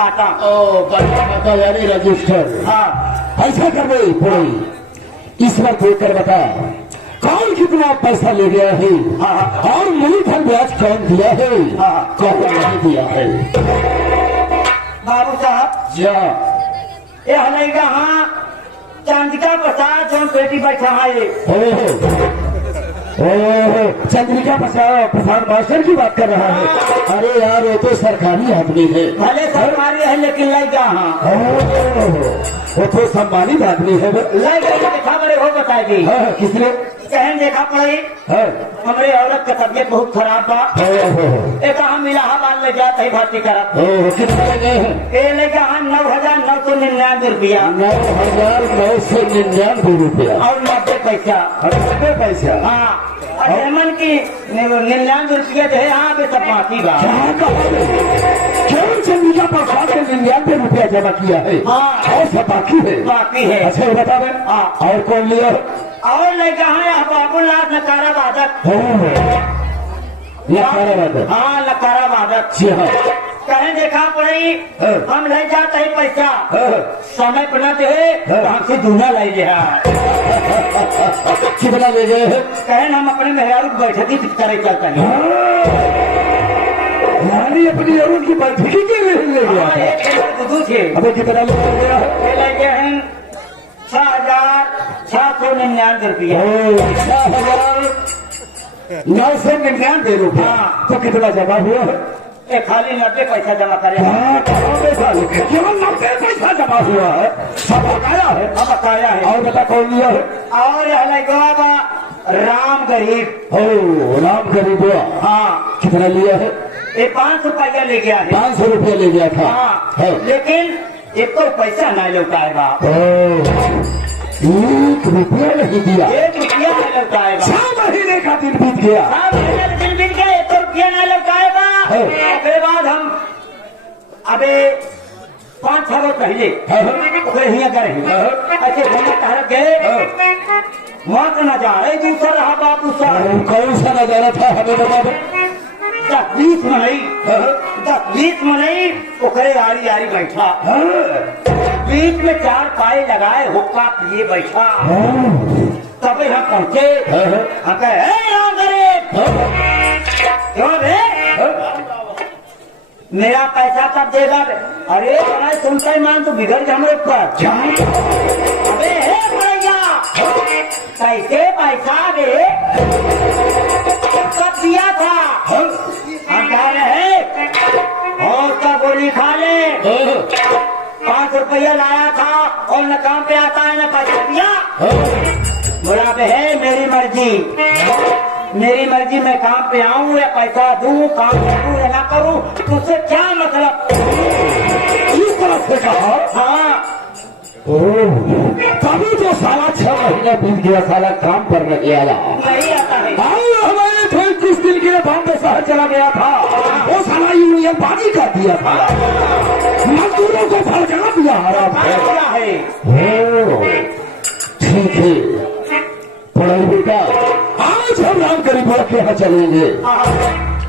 खाता। ओ खाता यानी रजिस्टर। हाँ ऐसा कर रही पड़ी इस बार देख कर बता कौन कितना पैसा ले गया है और मूलधन ब्याज कौन दिया है कौन नहीं दिया है। बाबू साहब जा ये हलेगा हाँ चांदिका प्रसाद जो बेटी बैठा है ओहो चंद्रिका प्रसाद मास्टर की बात कर रहा है। अरे यार वो तो सरकारी आदमी है। भले सरकारी है लेकिन लड़का हाँ वो तो सम्मानित आदमी है। लड़का देखा बड़े हो बताएगी किसने कहन देखा पड़े हमारे औरत का तबियत बहुत खराब बा। एक हम इलाहाबाद ले जाते ही भर्ती करब। कितने लगे हैं? ये लेगा हाँ 9,999 रुपया। 9,999 रुपया और 90 पैसा। 90 पैसा। हाँ अजमन की 99 रुपया जो है यहाँ पे सब बाकी बा। क्यों चंद्रिका प्रसाद ने 99 रुपया जमा किया है? हाँ और सब बाकी है। बाकी है। अच्छा ये बता दें और कौन लिया? और लड़का है बाबूलाल नकारा वादक। नकारा वादक। हाँ नकारा वादक। जी हाँ कहीं देखा पड़ी हम ले जाते ही पैसा समय पर न दे हमसे दूना ले गया। कितना ले गए हैं? कहें हम अपने मेहरारू बैठकी करे चलते हैं। यानी अपनी अरुण की बैठकी के लिए ले गया था। अबे कितना ले गया है? ले गए हैं 6,699 रुपया। 6,999 रुपया। तो कितना जमा हुआ है? एक खाली 90 पैसा जमा करे। केवल 90 पैसा जमा हुआ है। सब बकाया है। अब बकाया है। और बता कौन लिया है? और राम गरीब। राम गरीब हुआ। हाँ कितना लिया है? ये 500 रुपया ले गया है। 500 रुपया ले गया था। हाँ लेकिन एक तो पैसा नहीं लौटाएगा। 1 रुपया नहीं दिया। 1 रुपया नहीं लौटाएगा। 6 महीने का दिन बीत गया। 6 महीने का दिन बीत गया 1 रुपया नहीं लौटाएगा। उसके बाद हम अबे 5-6 रोज पहले ऐसे घूमने टहल गए वहाँ का नजारा दूसरा रहा बाबू साहब। कौन सा नजारा था हमें बता दो। 10-20 मनई ओकरे आरी आरी बैठा बीच में 4 पाए लगाए हुक्का पिए बैठा। तब हम पहुंचे हम कहे मेरा पैसा कब देगा? अरे सुनता ही मान तो बिगड़ जा हमारे ऊपर। अबे हे भैया कैसे पैसा दे कब दिया था? हम कह रहे और का गोली खा ले 5 रुपया लाया था और न काम पे आता है न पैसा दिया। बोला बे है मेरी मर्जी मैं काम पे आऊँ या पैसा दूँ काम करूँ या ना करूँ तुझसे क्या मतलब? इस तरह से कहा। हाँ तभी तो साला 6 महीने बीत गया साला काम पर न गया। नहीं आता है। हमारे थे कुछ दिन के लिए बॉम्बे शहर चला गया था। वो साला यूनियन बाजी कर दिया था। मजदूरों को भड़का दिया है। ठीक है पढ़ाई बेटा आज हम राम गरीबों के यहाँ चलेंगे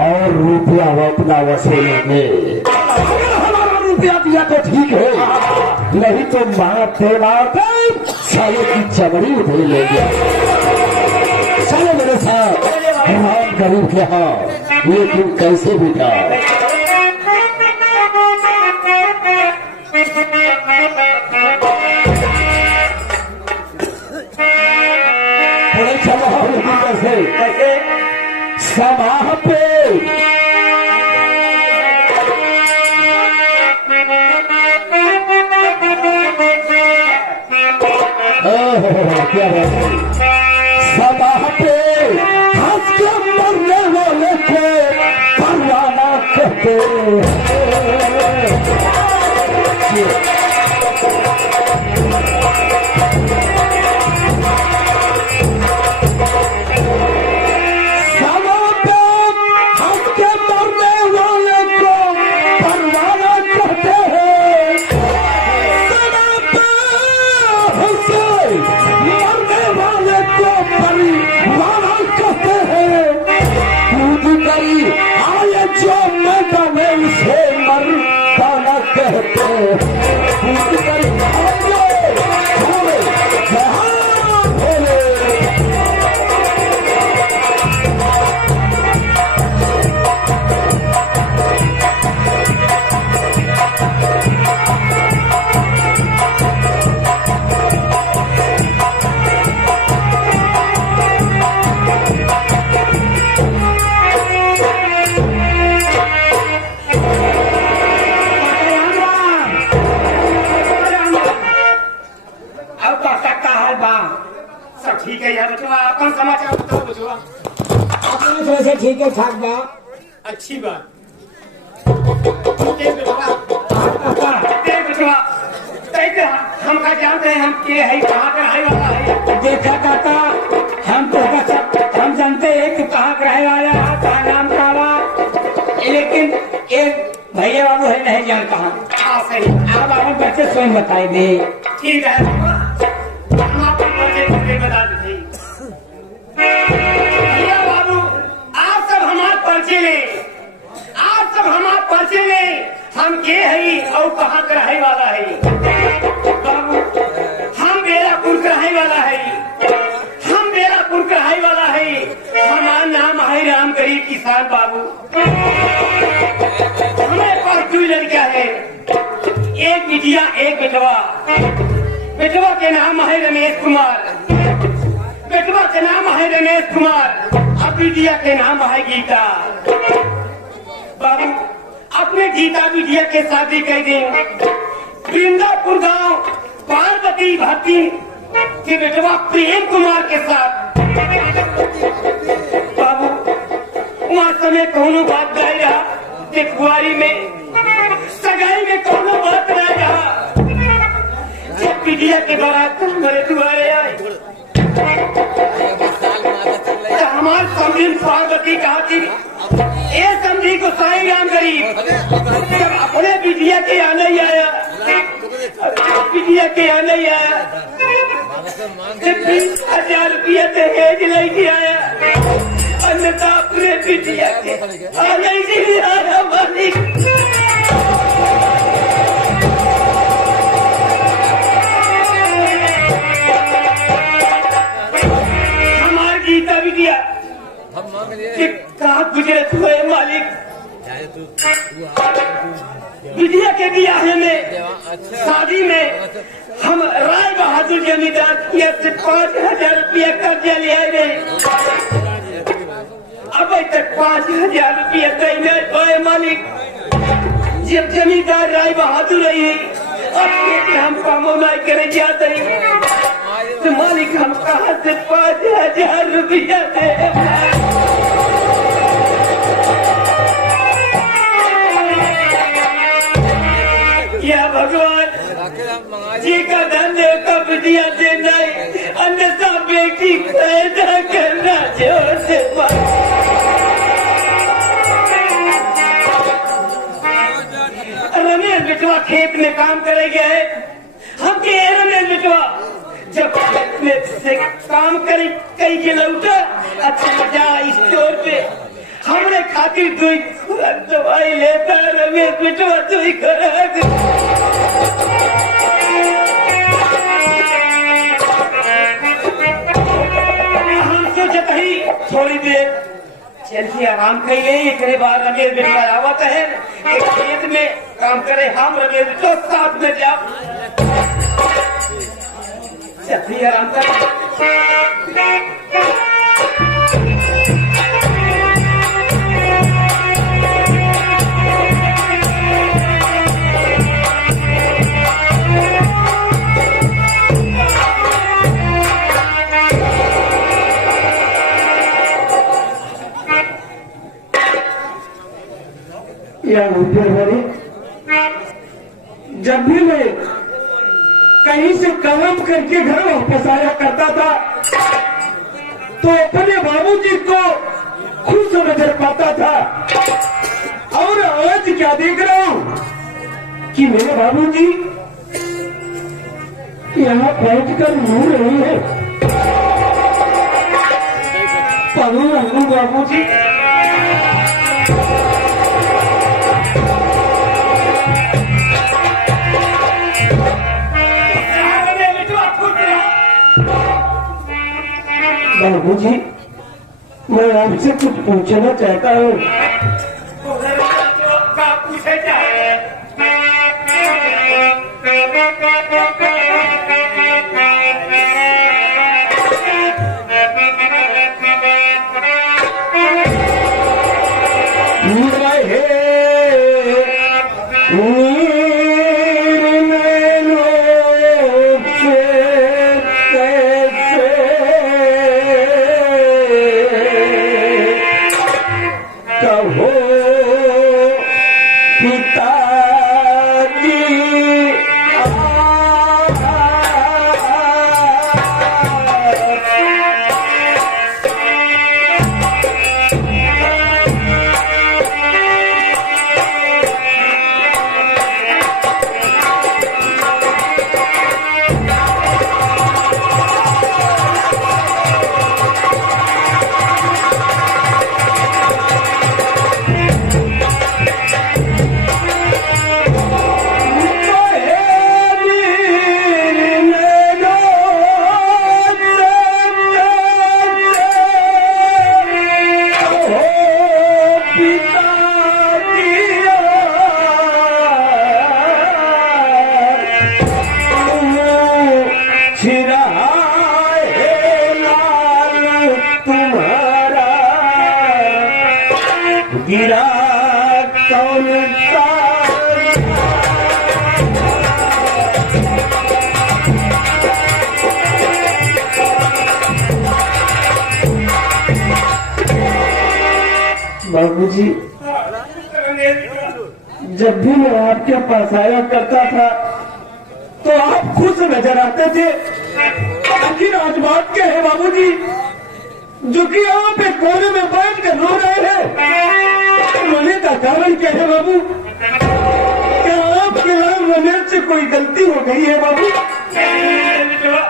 और रुपया अपना वसूलेंगे। अगर हमारा रुपया दिया तो ठीक है नहीं तो मारते मारते साले की चमड़ी उधेड़ लेंगे। चलो मेरे साथ राम गरीब के यहाँ। लेकिन कैसे बेटा? कैसे समाह पे क्या समाह पे हंस के मरने वाले को परवाना कहते हाल बा? सब ठीक है यार बचवा, कौन समाचार बताओ बचवा। अपने से वैसे ठीक है ठाक बा। अच्छी बात। देख बचवा, कैसे हमका जानते हैं हम के है, कहाँ का रहने वाला है? देखा काका, हम तो हम जानते हैं कि कहाँ का रहने वाला है, कहाँ नाम का बा, लेकिन एक भैया बाबू है नहीं जान कहाँ। हाँ सही। आप अपने बच्चे स्वयं बताएंगे। ठीक है हम आपको परिचय करके बता देते हैं। भैया बाबू, आप सब हमारे परिचय लें, आप सब हमारे परिचय लें, हम के है और कहाँ का रहने वाला है। बाबू, हम बेरापुर का रहने वाला है, हम बेरापुर का रहने वाला है। हमारा नाम है राम गरीब किसान बाबू। हमारे पास दो लड़कियां है, एक बिटिया एक बेटवा। बेटवा के नाम है रमेश कुमार, बेटवा के नाम है रमेश कुमार, अब बिटिया के नाम है गीता। बाबू, अपने गीता बिटिया के शादी कर दें वृंदापुर गांव पार्वती भाती के बेटवा प्रेम कुमार के साथ। बाबू, वहाँ समय कोनो बात नहीं रहा कि कुआरी में सगाई में कोनो बात नहीं रहा। जब बिटिया के बारात हमारे दुआरे आए तो हमारे समझी पार्वती कहा थी, ये समझी को साई राम गरीब जब अपने बिटिया के आने ही आया, बिटिया के आने ही आया, जब 20,000 रुपया दहेज लेके आया, अन्यथा अपने बिटिया के आने ही नहीं आया। मालिक, हमारी गीता बिटिया कहाँ गुजरत हुए मालिक। बिटिया के ब्याह में शादी में हम राय बहादुर जमींदार से 5,000 रुपया कर्जा ले आए, अब तक 5,000 रुपया देने हुए मालिक। जब जमींदार राय बहादुर रही अब हम कमोनाई करे जाते तो मालिक हम कहाँ से 5,000 रुपया दे। या भगवान जी का धन का विद्या देना, अन्यथा बेटी पैदा करना जोर से। रमेश बिटवा खेत में काम करे गए, हम के रमेश बिटवा जब खेत में से काम करे कई के लौटा, अच्छा जा स्टोर पे हमने खातिर दुई खुराक दवाई लेता। रमेश बिटवा दुई खुराक हम सोचत ही थोड़ी देर चलिए आराम कर ले, एक बार रमेश बिटवा आवत है एक खेत में काम करे, हम रमेश बिटवा साथ में जा चलिए आराम कर। जब भी मैं कहीं से काम करके घर वापस आया करता था तो अपने बाबूजी को खुश नजर पाता था, और आज क्या देख रहा हूं कि मेरे बाबूजी यहाँ बैठकर रो रहे हैं। बाबूजी बाबूजी, मैं आपसे कुछ पूछना चाहता हूँ। पूछे चाहे बाबूजी, रमेश बिटवा, जब भी मैं आपके पास आया करता था तो आप खुश नजर आते थे। आखिर आज बात क्या है बाबूजी, जो कि आप एक कोने में बैठ कर रो रहे हैं? रोने का कारण क्या है बाबू? क्या आपके नाम रमेश से कोई गलती हो गई है बाबू? रमेश बिटवा,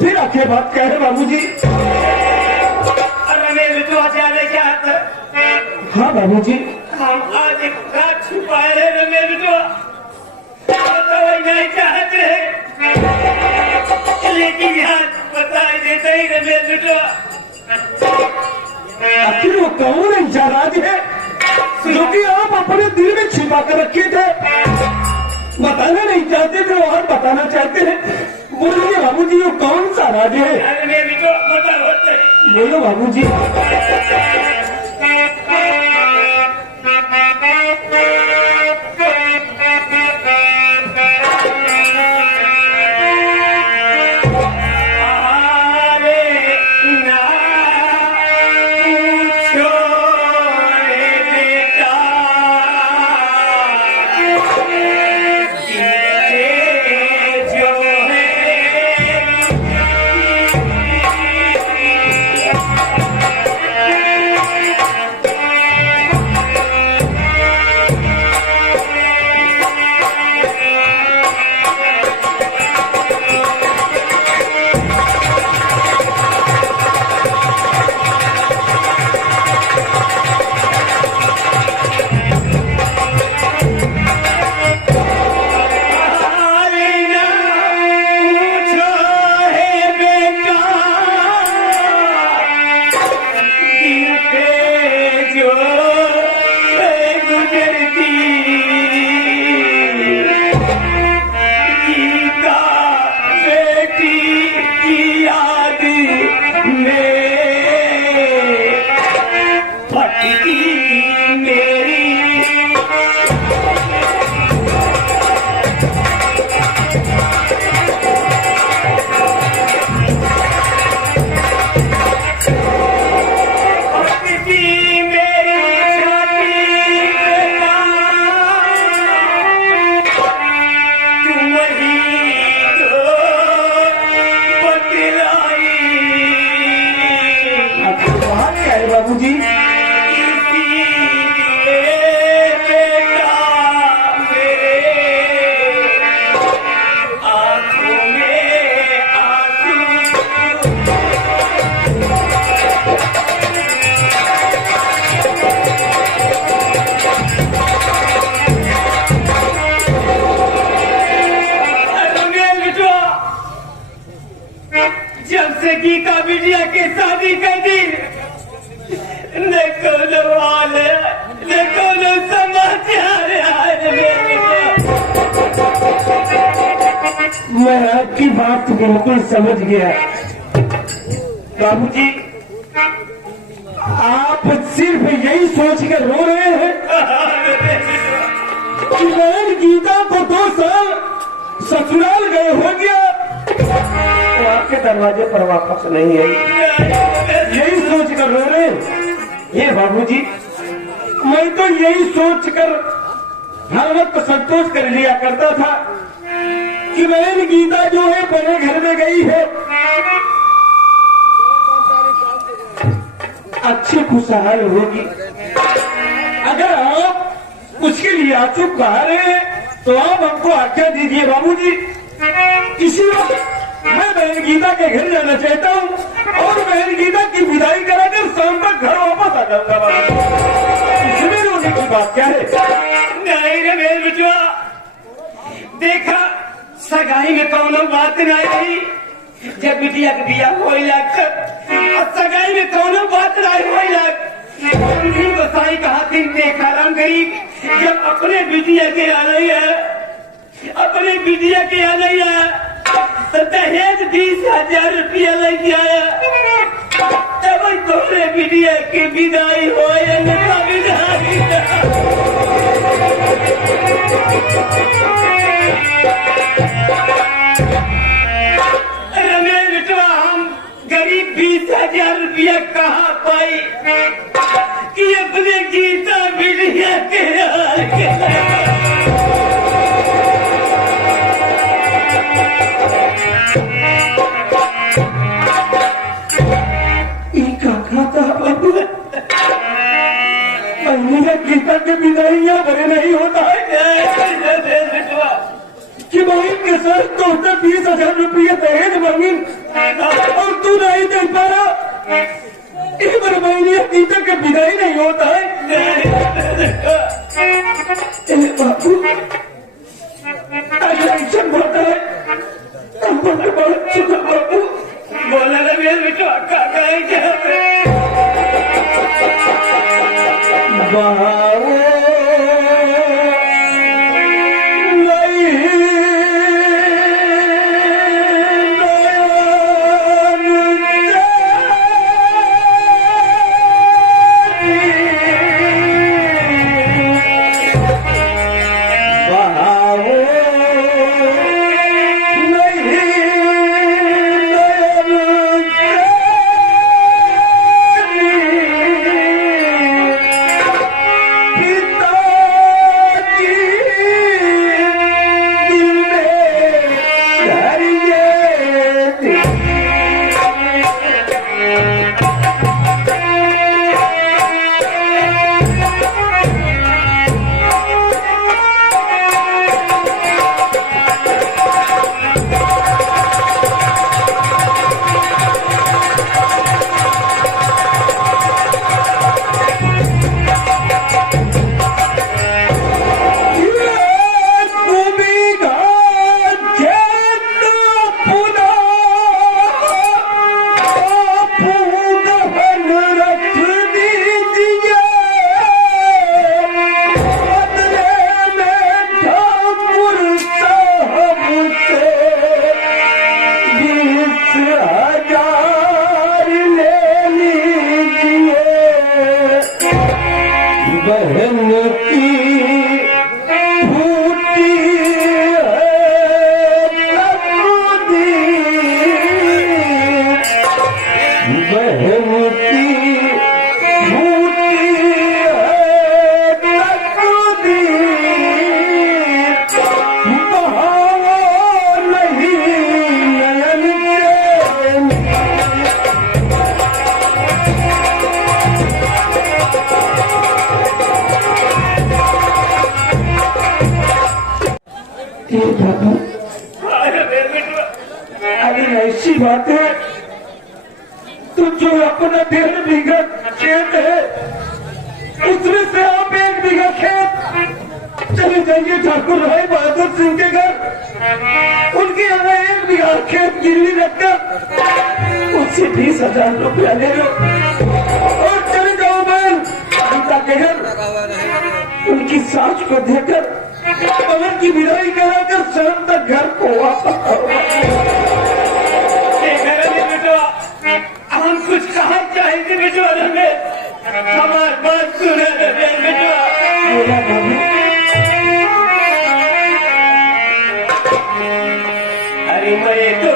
फिर आखिर बात क्या है बाबूजी? रमेश बिटवा जाने चाहते हाँ बाबूजी, हम आज एक रात छुपाए हैं रमेश बिटवा, तो नहीं चाहते लेकिन आज बता देते ही रमेश बिटवा। आखिर वो कौन इंचाराज है जो कि आप अपने दिल में छिपा कर रखे थे? बताना नहीं चाहते थे और बताना चाहते हैं। बोलिए बाबूजी, वो कौन सा राज है? रमेश बिटवा बता होते बोलो बाबूजी। बाबूजी, जब से गीता बिटिया की शादी कर दी, देखो लो हाल है, देखो लो समाचार मैं आपकी बात बिल्कुल समझ गया बाबूजी। आप सिर्फ यही सोच कर रो रहे हैं कि बहन गीता को 2 साल ससुराल गए हो गया, तो आपके दरवाजे पर वापस नहीं आई, यही सोच कर रो रहे हैं। ये बाबूजी, मैं तो यही सोच कर हर वक्त संतोष कर लिया करता था कि बहन गीता जो है बड़े घर में गई है, अच्छी खुशहाल होगी। अगर आप उसके लिए आंसू बहा रहे हैं तो आप हमको आज्ञा दीजिए बाबूजी। किसी वक्त मैं बहन गीता के घर जाना चाहता हूँ और बहन गीता की विदाई कराकर शाम तक घर वापस आ जाऊंगा बाबू। इसमें रोने की बात क्या है? नहीं रे मेरे बिटवा, देखा सगाई में कौनो बात नहीं रही, जब बिटिया के बिया हो और सगाई में कौनो बात नहीं हो गोसाई कहा दिन देखा राम गरीब, जब अपने बिटिया के आ रही है, अपने बिटिया के आ रही है तो दहेज 20,000 रुपया लेके आया, तब तोरे बिटिया की विदाई हो रमेश बिटवा, हम करीब 20,000 रुपया कहाँ पाई कि अपने गीता बिटिया के हाल के गीता के विदाइयां भरे नहीं होता है कि भाई के सर तो 20,000 रुपये दहेज मांगी और तू नहीं दे पा रहा। एक बार महीने गीता के विदाई नहीं होता है। बाबू टेंशन होता है बाबू बोला ना मेरे बेटा काका है क्या बाबू अरे ऐसी बात है तो जो अपना 1.5 बीघा खेत है उसमें से आप 1 बीघा खेत चले जाइए ठाकुर राय बहादुर सिंह के घर, उनके यहाँ 1 बीघा खेत गिरवी रखकर उससे 20,000 रुपया ले लो और चले जाओ मैं पिता के घर उनकी सास को देकर पवन की विदाई कराकर शाम तक घर को वापस आओ। हम कुछ कहा चाहेंगे बेटवा हमारी बात सुने बेटवा। अरे मैं तो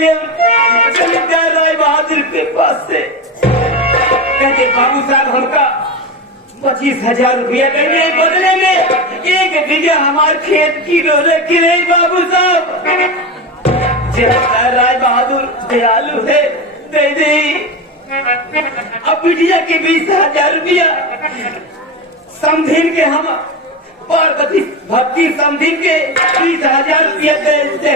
ले जमींदार राय बहादुर के पास से कहते बाबू साहब हमका 25,000 रुपया देंगे, बदले में 1 बीघा हमारे खेत की रोले की नहीं बाबू साहब। जमींदार राय बहादुर दयालु है, दे दे। अब बिटिया के 20,000 रुपया समझीन के हम पार्वती भक्ति समझीन के 20,000 रुपया दे दे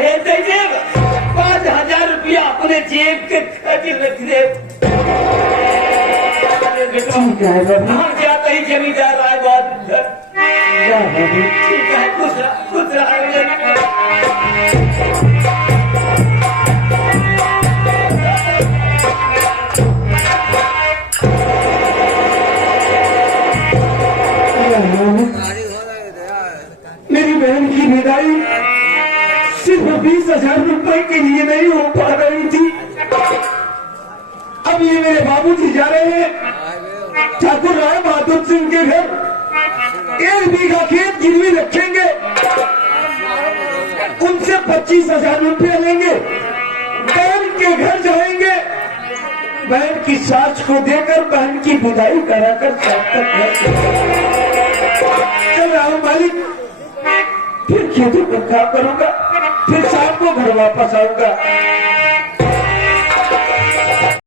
5,000 रुपया अपने जेब के खर्च रख दे। हम जाते ही जमींदार राय बहादुर ठीक है, खुश रहा। मेरी बहन की विदाई सिर्फ 20,000 रुपए के लिए नहीं हो पा रही थी। अब ये मेरे बाबूजी जा रहे हैं ठाकुर राय बहादुर सिंह के घर, 1 बीघा खेत गिरवी रखेंगे, उनसे 25,000 रुपया लेंगे, बहन के घर जाएंगे, बहन की सास को देकर बहन की विदाई कराकर चल रहा हूं मालिक। फिर खेतों पर काम करूंगा, फिर शाम को घर वापस आऊंगा।